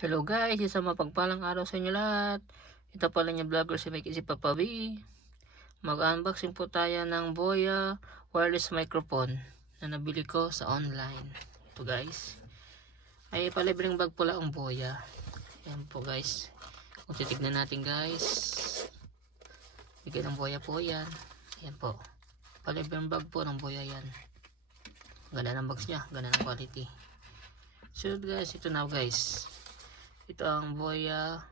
Hello guys, isang mapagpalang araw sa inyo lahat. Ito pala niya vlogger si Mike si Papa B. Mag-unboxing po tayo ng Boya wireless microphone na nabili ko sa online. Ito guys. Ay palibreng bag pula ang Boya. Ayan po guys. Kung titignan natin guys. Bigay ng Boya po yan. Ayan po. Palibreng bag po ng Boya yan. Ganda ng box niya. Ganda ng quality. So guys, ito na guys. Ito ang Boya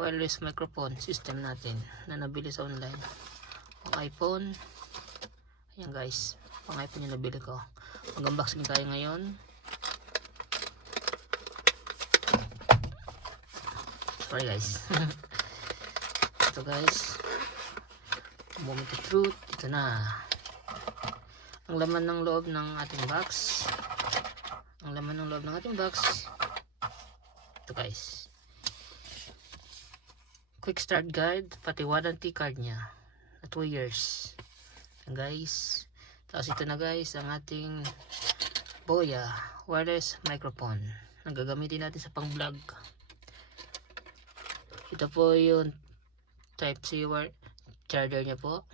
wireless microphone system natin na nabili sa online. Pang iPhone. Ayan guys. Pang iPhone yung nabili ko. Mag-unboxing tayo ngayon. Sorry guys. Ito guys. Moment of truth. Ito na. Ang laman ng loob ng ating box. Ang laman ng loob ng ating box. Ito guys. Quick start guide, pati warranty card niya na 2 years. Ayan guys. Tapos ito na guys ang ating Boya wireless microphone na gagamitin natin sa pang vlog. Ito po yung type C charger niya po.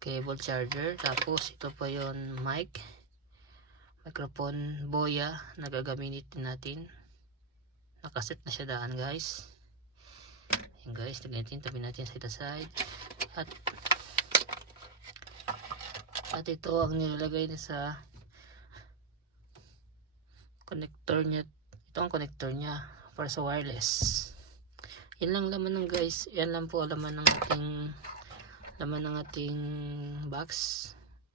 Cable charger. Tapos ito po yung microphone Boya na gagamitin natin. Nakaset na siya daan guys. Ayan guys, tabi natin side to side. At ito ang nilalagay na sa connector niya. Ito ang connector niya para sa wireless. Yan lang laman ng guys. Yan lang po laman ng ating box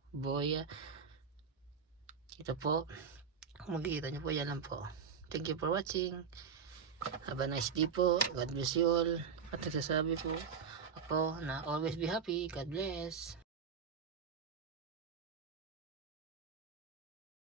Boya. Ito po. Kung makikita nyo po, yan lang po. Thank you for watching. Have a nice day po. God bless you all. At nagsasabi po ako na always be happy. God bless.